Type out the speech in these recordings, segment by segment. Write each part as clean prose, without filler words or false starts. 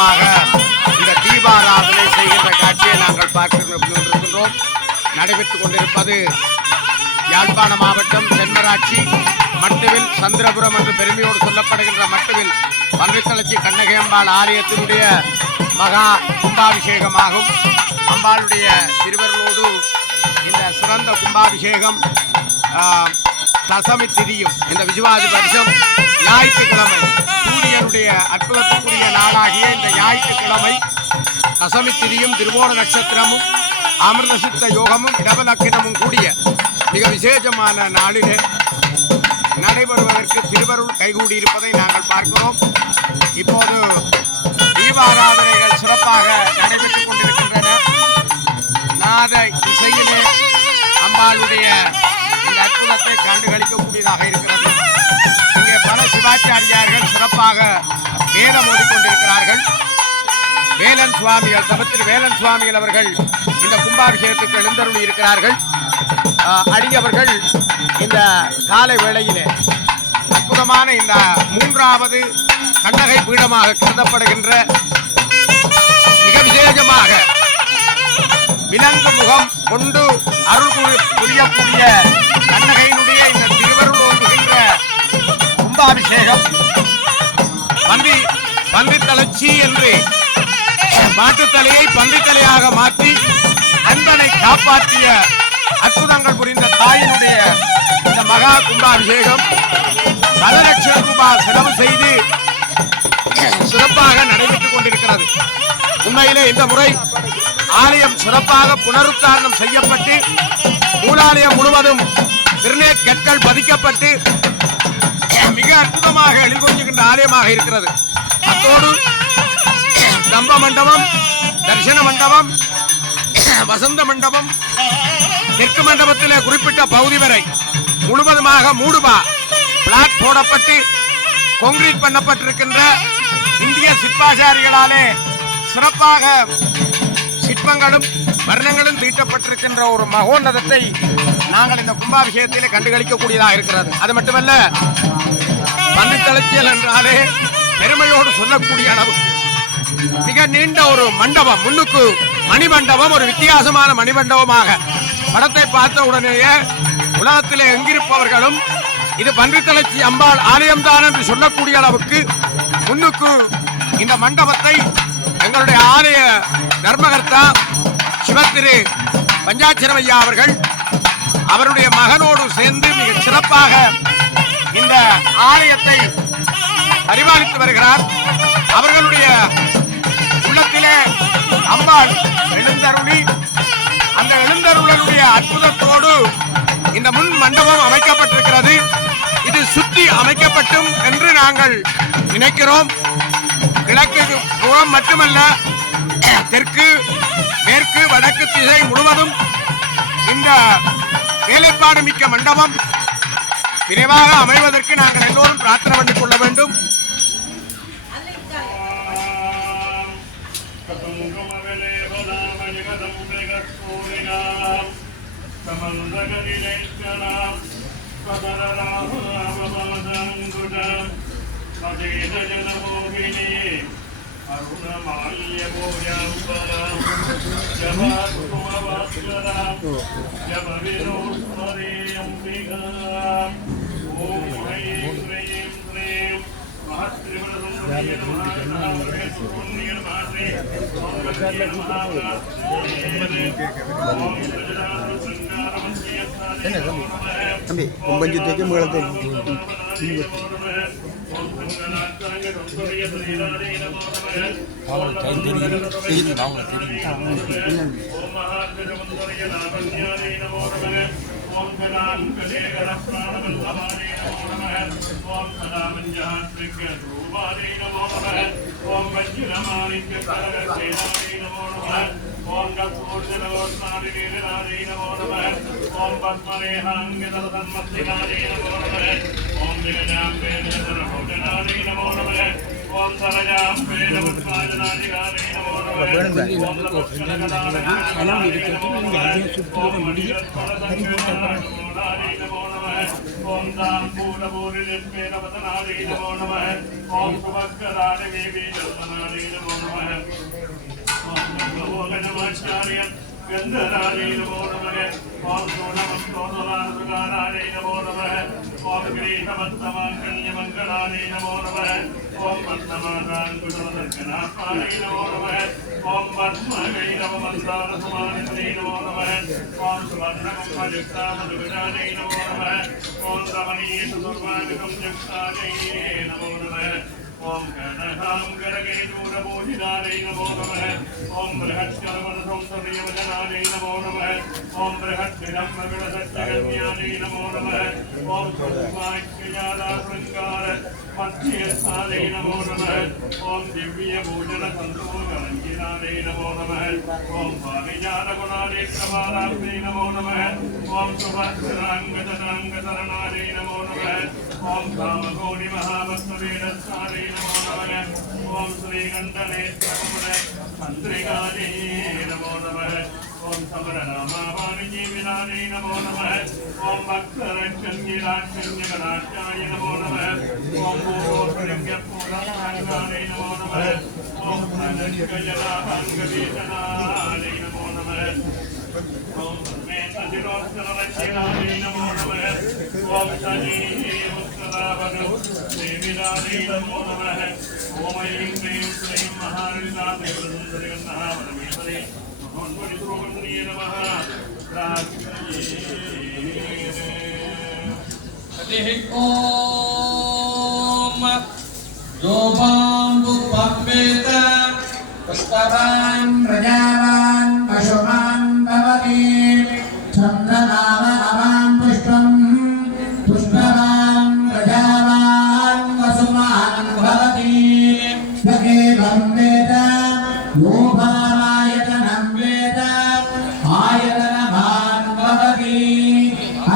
விதமாக இந்த தீபாராதனை செய்கின்ற காட்சியை நாங்கள் பார்க்கின்றோம். நடைபெற்றுக் கொண்டிருப்பது யாழ்ப்பாண மாவட்டம் தென்மராட்சி மட்டுவில் சந்திரபுரம் என்று பெருமையோடு சொல்லப்படுகின்ற மட்டுவில் பன்றித்தளச்சி கண்ணகி அம்பாள் ஆலயத்தினுடைய மகா கும்பாபிஷேகமாகும். அம்பாளுடைய திருவருளோடு இந்த சிறந்த கும்பாபிஷேகம் தசமி திதியும் இந்த விசுவாசி வருஷம் ஞாயிற்றுக்கிழமை சூரியனுடைய அற்புதத்துக்குரிய நாளாகிய இந்த ஞாயிற்றுக்கிழமை தசமி திதியும் திருவோண நட்சத்திரமும் அமிர்த சித்த யோகமும் இடபலக்கினமும் கூடிய மிக விசேஷமான நாளிலே நடைபெறுவதற்கு திருவருள் கைகூடியிருப்பதை நாங்கள் பார்க்கிறோம். இப்போது தீபாராதனைகள் சிறப்பாக நடைபெற்றுக் கொண்டிருக்கின்றன. நாத இசையிலே அம்பாளுடைய இந்த அற்புதத்தை கண்டுகளிக்கக்கூடியதாக இருக்கிறது. இங்கே பல சிவாச்சாரியார்கள் சிறப்பாக வேதம் ஓடிக்கொண்டிருக்கிறார்கள். வேலன் சுவாமிகள் தபத்தில் வேலன் சுவாமிகள் அவர்கள் இந்த கும்பாபிஷேகத்துக்கு எழுந்தருளி இருக்கிறார்கள். அடியவர்கள் இந்த காலை வேளையிலே அற்புதமான இந்த மூன்றாவது கண்ணகை பீடமாக கருதப்படுகின்ற மிக விசேஷமாக விலங்கு முகம் கொண்டு அருள் புரியக்கூடிய கண்ணகையினுடைய இந்த திருவருள் ஓங்குகின்ற கும்பாபிஷேகம் பன்றித்தளச்சி என்று மாட்டுத்தலையை பன்றித்தலையாக மாற்றி அன்பனை காப்பாற்றிய அற்புதங்கள் புரிந்த தாயினுடைய இந்த மகா கும்பாபிஷேகம் பல லட்சம் ரூபாய் செலவு செய்து சிறப்பாக நடைபெற்றுக் கொண்டிருக்கிறது. உண்மையிலே இந்த முறை ஆலயம் சிறப்பாக புனருத்தாரணம் செய்யப்பட்டு மூலாலயம் முழுவதும் திருநேட் கற்கள் பதிக்கப்பட்டு மிக அற்புதமாக எழில்கொள்கின்ற ஆலயமாக இருக்கிறது. அத்தோடு ஸ்தம்ப மண்டபம், தரிசன மண்டபம், வசந்த மண்டபம், தெற்கு மண்டபத்திலே குறிப்பிட்ட பகுதி வரை முழுவதுமாக மூடுபா பிளாட் போடப்பட்டு கான்கிரீட் பண்ணப்பட்டிருக்கின்ற இந்திய சிற்பாச்சாரிகளாலே சிறப்பாக சிற்பங்களும் வர்ணங்களும் தீட்டப்பட்டிருக்கின்ற ஒரு மகோன்னதத்தை நாங்கள் இந்த கும்பாபிஷேகத்திலே கண்டுகளிக்கக்கூடியதாக இருக்கிறது. அது மட்டுமல்ல, பன்றித்தளச்சியல் என்றாலே பெருமையோடு சொல்லக்கூடிய அளவு மிக நீண்ட ஒரு மண்டபம், முன்னுக்கு மணிமண்டபம், ஒரு வித்தியாசமான மணிமண்டபமாக படத்தை பார்த்த உடனேயே உலகத்திலே எங்கிருப்பவர்களும் இது பன்றித்தளச்சி அம்பாள் ஆலயம்தான் என்று சொல்லக்கூடிய அளவுக்கு முன்னுக்கு இந்த மண்டபத்தை எங்களுடைய ஆலய தர்மகர்த்தா சிவத்திரு பஞ்சாட்சரமையா அவர்கள் அவருடைய மகனோடு சேர்ந்து மிக சிறப்பாக இந்த ஆலயத்தை பரிபாலித்து வருகிறார். அவர்களுடைய உள்ளத்திலே அம்பாள் எழுந்தருளி அந்த எழுந்தருளனுடைய அற்புதத்தோடு இந்த முன் மண்டபம் அமைக்கப்பட்டிருக்கிறது. இது சுற்றி அமைக்கப்பட்டும் என்று நாங்கள் நினைக்கிறோம். கிழக்கு புறம் மட்டுமல்ல, தெற்கு, மேற்கு, வடக்கு திசை முழுவதும் இந்த வேலைப்பாடு மிக்க மண்டபம் விரைவாக அமைவதற்கு நாங்கள் எல்லோரும் பிரார்த்தனை பண்ணிக் கொள்ள வேண்டும். தம்பி கொஞ்சத்துக்கு முகத்தை சுற்றி முடிய ஓம் தாம்பூலபூரிலிப்பே நவதனாலே நமோ நமः ஓம் சுபக்கராணி தேவி தர்மனாலே நமோ நமः ஓம் நமோகனமாச்சாரியம் गंधराजे नमो नमः ओम सोनमस्तोदरानुगाराजे नमो नमः ओम ग्रीष्मस्तमाकन्यमङ्गलाजे नमो नमः ओम पद्ममादाङ्कुशमदर्शनात्माने नमो नमः ओम पद्मगैरवमन्दारसमानिधे नमो नमः ओम सुवर्णकुम्भयुक्तामधुविराजे नमो नमः ओम रमणीयसुदुर्वादिकं युक्ताजे नमो नमः ओम कनकां करकेतूरपूजितारे नमो नमः ओम बृहत्करमनसंसदीयवचनारे नमो नमः ओम बृहद्भिरम्भविलसत्यगन्यारे नमो नमः ओम सुवाक्यजालाशृङ्गार मध्यस्थाने नमो नमः ओम दिव्यभोजनसन्तोषरञ्जितारे नमो नमः ओम पारिजातगुणालेत्रमालाब्धे नमो नमः ओम सुभद्राङ्गतराङ्गतरणारे नमो नमः ओम कामकोटिमहाभक्तवेदस्थाने नमो नमः ओम श्रीकण्ठनेत्रकुमुद मन्त्रिकाले नमो नमः ओम समरनामावाणिजीविनाने नमो नमः ओम भक्तरक्षन्यराक्षन्यकलाक्षाय नमो नमः ओम पूर्वोत्तरज्ञपूर्णाय नमो नमः ओम धनञ्जयलाभाङ्गवेदनाय नमो नमः ओम मेतजिरोत्तररक्षणाय नमो नमः ओम शनिमुत्तरावनु देविलाय नमो नमः ओम ऐं क्लीं श्रीं महानिदादेवसुन्दरिगन्धः परमेश्वरे मोहनपुरिसुरमन्त्रिये नमः ओम योपाम्बुपम्बेत पुष्पवान् प्रजावान् पशुमान् भवति चन्द्रनामनवान् पुष्पम् पुष्पवान् प्रजावान् वसुमान् भवति एवं वेद लोभायतनं वेद आयतनवान् भवति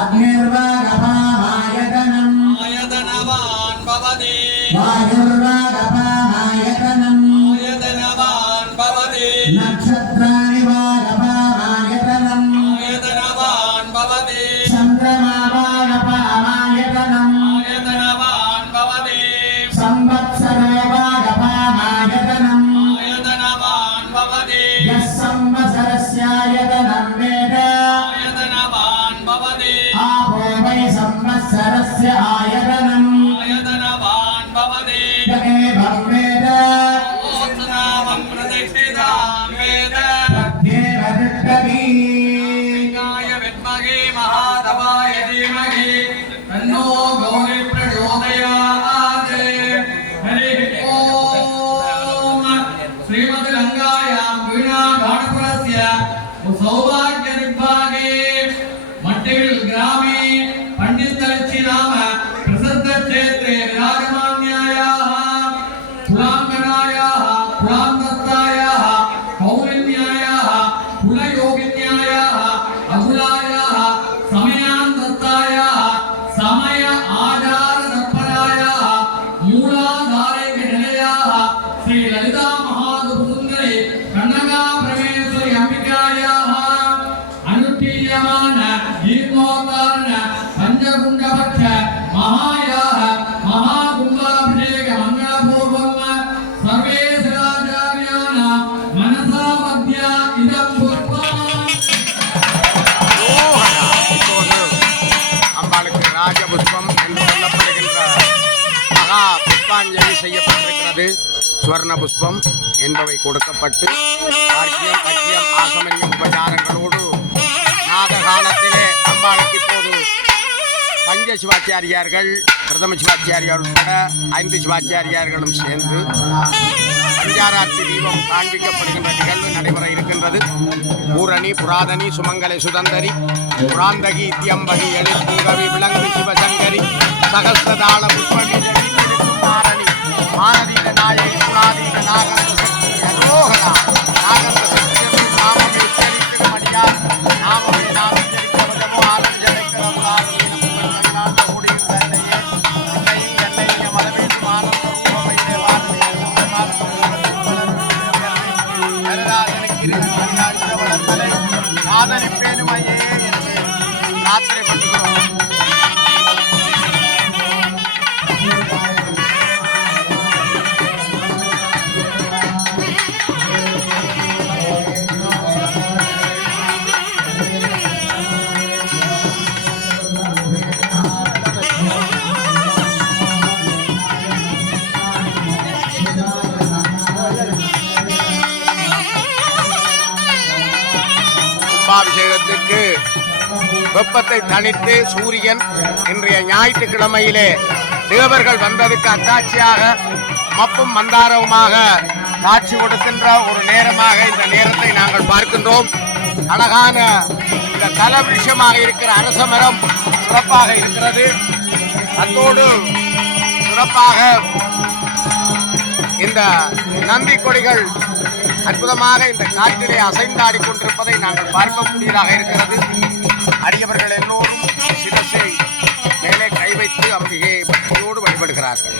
अग्निर्वागपामायतनम् आयतनवान् भवति वायुर्वागपामायतनम् आयतनवान् भवति नक्षत्राणि वागपामायतनम् आयतनवान् भवति चन्द्रमा वागपामायतनम् आयतनवान् भवति संवत्सरो वागपामायतनम् आयतनवान् भवति यः संवत्सरस्यायतनं वेद आयतनवान् भवति आपो वै संवत्सरस्य आयतनम् आयतनवान् भवति एवं वेद ओत्नामं प्रतिष्ठितां वेद तद्येव तिष्ठति गाय विद्महे महादेवाय धीमहि तन्नो गौरी प्रचोदयात् हरिः ओम श्रीमद्गङ्गायां वीणाघाटपुरस्य सौभाग्यनिर्भागे मट्टिविल् ग्रामे पण्डितरचि नाम प्रसिद्धक्षेत्रे विराजमान्यायाः कुलाङ्गनायाः कुलान्तस्तायाः कौलिन्यायाः कुलयोगिन्यायाः अकुलायाः समयान्तस्तायाः समय आचारतत्परायाः मूलाधारैकनिलयाः श्री ललिता महासुन्दरी कन्नगा परमेश्वरी अंबिकायाः अनुष्ठीयमान दीर्घोत्तारण पंचकुण्डपक्ष महायाः महाकुम्भाभिषेक मंगलपूर्वं सर्वे शिवाचार्याणां मनसा मध्य इदं पुष्पम् இப்போது அம்பாளுக்கு ராஜபுஷ்பம் என்று சொல்லப்படுகின்ற மகா புஷ்பாஞ்சலி செய்யப்பட்டிருக்கிறது. சுவர்ண புஷ்பம் என்பவை கொடுக்கப்பட்டு ஆர்க்கியம் அக்கியம் ஆசமரியம் உபச்சாரங்களோடு நாககானத்திலே அம்பாளுக்கு இப்போது பஞ்ச சிவாச்சாரியார்கள் பிரதம சிவாச்சாரியார் உட்பட 5 சிவாச்சாரியார்களும் சேர்ந்து பஞ்சாராத்தி தீபம் காண்பிக்கப்படுகின்ற நிகழ்வு நடைபெற இருக்கின்றது. பூரணி புராதனி சுமங்கலை சுதந்தரி புராந்தகி இத்தியம்பகி எழில் பூகவி விளங்கு சிவசங்கரி சகஸ்ரதாள புஷ்பமி மாரணி மானதீன நாயகி புராதீன நாகந்த சக்தி அரோகரா நாகந்த சக்தியமே நாமமே உச்சரிக்கிறபடியால் நாமமே நாம் உச்சரிக்கிறவதமோ ஆலஞ்சரிக்கிறோம் காரணம் புகழ்மையினால் ஓடுகின்ற என்னையே என்னையும் என்னைய மதமேது மானம் பொறுப்பமையிலே வாழ்வே ராத்திரி பண்ணுகிறோம். வெப்பத்தை தணித்து சூரியன் இன்றைய ஞாயிற்றுக்கிழமையிலே தேவர்கள் வந்ததுக்கு அத்தாட்சியாக மப்பும் மந்தாரவுமாக காட்சி கொடுக்கின்ற ஒரு நேரமாக இந்த நேரத்தை நாங்கள் பார்க்கின்றோம். அழகான இந்த தலவிருஷமாக இருக்கிற அரச மரம் சிறப்பாக இருக்கிறது. அத்தோடு சிறப்பாக இந்த நந்தி கொடிகள் அற்புதமாக இந்த காற்றிலே அசைந்தாடி கொண்டிருப்பதை நாங்கள் பார்க்கக்கூடியதாக இருக்கிறது. அடியவர்கள் எல்லோரும் சிரசை மேலே கை வைத்து அம்பிகையை பக்தியோடு வழிபடுகிறார்கள்.